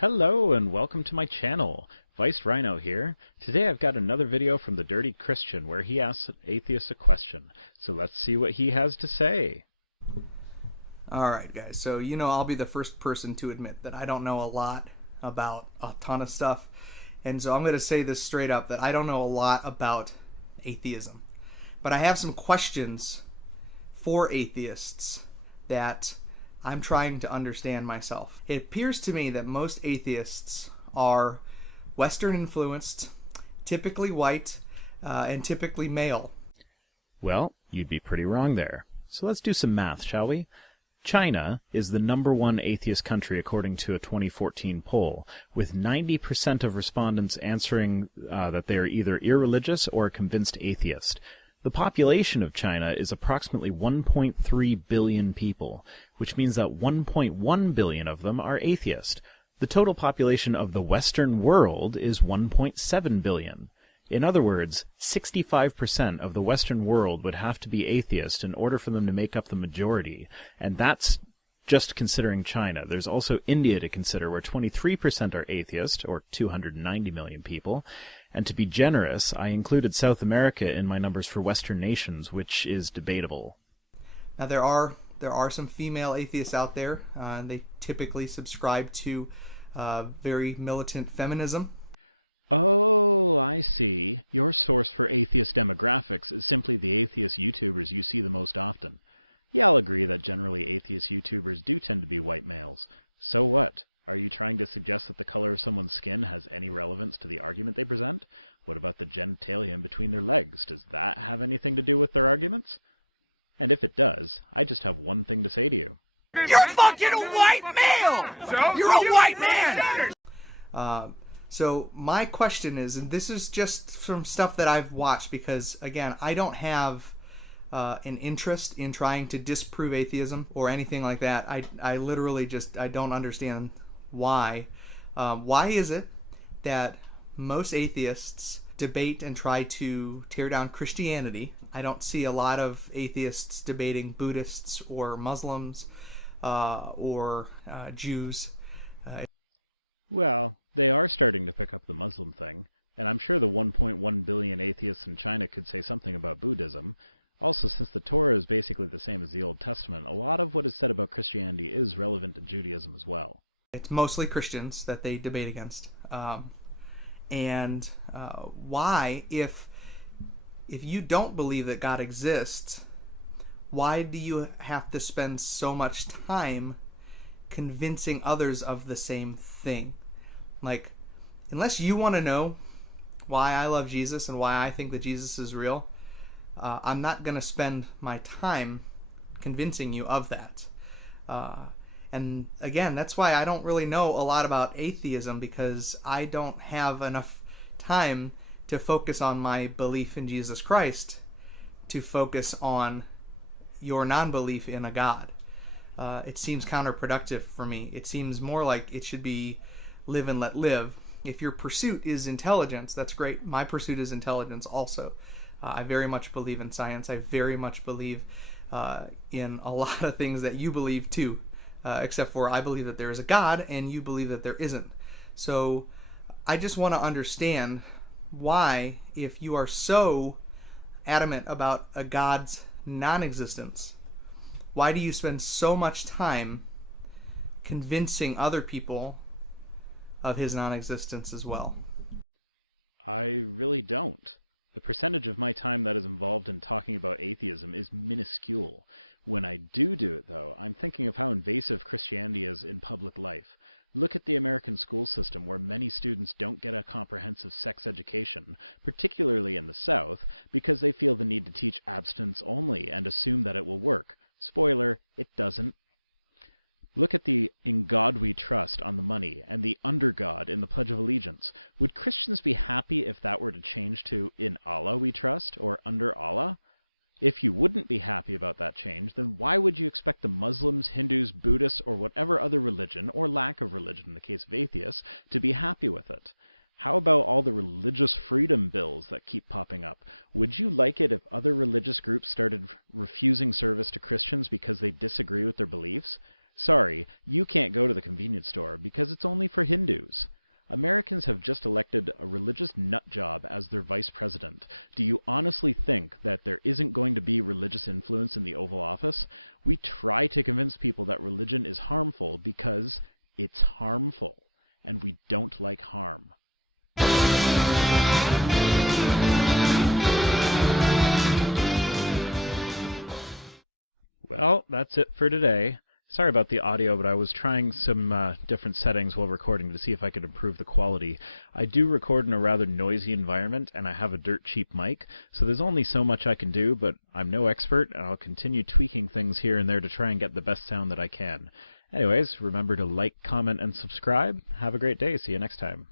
Hello and welcome to my channel. Rhino here. Today I've got another video from the Dirty Christian where he asks an atheist a question. So let's see what he has to say. Alright guys, so I'll be the first person to admit that I don't know a lot about a ton of stuff. And so I'm going to say this straight up, that I don't know a lot about atheism. But I have some questions for atheists that I'm trying to understand myself. It appears to me that most atheists are Western influenced, typically white, and typically male. Well, you'd be pretty wrong there. So let's do some math, shall we? China is the #1 atheist country according to a 2014 poll, with 90% of respondents answering that they are either irreligious or a convinced atheist. The population of China is approximately 1.3 billion people, which means that 1.1 billion of them are atheist. The total population of the Western world is 1.7 billion. In other words, 65% of the Western world would have to be atheist in order for them to make up the majority, and that's just considering China. There's also India to consider, where 23% are atheist, or 290 million people. And to be generous, I included South America in my numbers for Western nations, which is debatable. Now there are some female atheists out there, and they typically subscribe to very militant feminism. Oh, I see. Your source for atheist demographics is simply the atheist YouTubers you see the most often. Yeah, I'll agree that generally atheist YouTubers do tend to be white males. So what? Are you trying to suggest that the color of someone's skin has any relevance to the argument they present? What about the genitalia in between their legs? Does that have anything to do with their arguments? And if it does, I just have one thing to say to you. You're fucking a white male! So? You're a white man! So my question is, and this is just from stuff that I've watched, because again, I don't have an interest in trying to disprove atheism or anything like that. I literally just, I don't understand why. Why is it that most atheists debate and try to tear down Christianity? I don't see a lot of atheists debating Buddhists or Muslims or Jews. Well, they are starting to pick up the Muslim thing, and I'm sure the 1.1 billion atheists in China could say something about Buddhism. Also, since the Torah is basically the same as the Old Testament, a lot of what is said about Christianity is relevant to Judaism as well. It's mostly Christians that they debate against. Why, if you don't believe that God exists, why do you have to spend so much time convincing others of the same thing? Like, unless you want to know why I love Jesus and why I think that Jesus is real, I'm not going to spend my time convincing you of that. And again, that's why I don't really know a lot about atheism, because I don't have enough time to focus on my belief in Jesus Christ to focus on your non-belief in a God. It seems counterproductive for me. It seems more like it should be live and let live. If your pursuit is intelligence, that's great. My pursuit is intelligence also. I very much believe in science. I very much believe in a lot of things that you believe too, except for I believe that there is a God and you believe that there isn't. So I just want to understand why, if you are so adamant about a God's non-existence, why do you spend so much time convincing other people of his non-existence as well? I really don't. The percentage of my time that is involved in talking about atheism is minuscule. When I do it, though, I'm thinking of how invasive Christianity is in public life. Look at the American school system, where many students don't get a comprehensive sex education, particularly in the South, because they feel the need to teach abstinence only and assume that it will work. Spoiler, it doesn't. Look at the "In God We Trust" on the money and the "Under God" in the Pledge of Allegiance. Would Christians be happy if that were to change to "In Allah We Trust" or "Under Allah"? If you wouldn't be happy about that change, then why would you expect the Muslims, Hindus, Buddhists, or whatever other religion, or lack of religion in the case of atheists, to be happy with it? How about all the religious freedom bills that keep popping up? Would you like it if other religious groups started refusing service to Christians because they disagree with their beliefs? Sorry, you can't go to the convenience store because it's only for Hindus. Americans have just elected a religious nutjob as their vice president. Do you honestly think that there isn't going to be religious influence in the Oval Office? We try to convince people that religion is harmful because it's harmful, and we don't like harm. Well, that's it for today. Sorry about the audio, but I was trying some different settings while recording to see if I could improve the quality. I do record in a rather noisy environment, and I have a dirt cheap mic, so there's only so much I can do, but I'm no expert, and I'll continue tweaking things here and there to try and get the best sound that I can. Anyways, remember to like, comment, and subscribe. Have a great day. See you next time.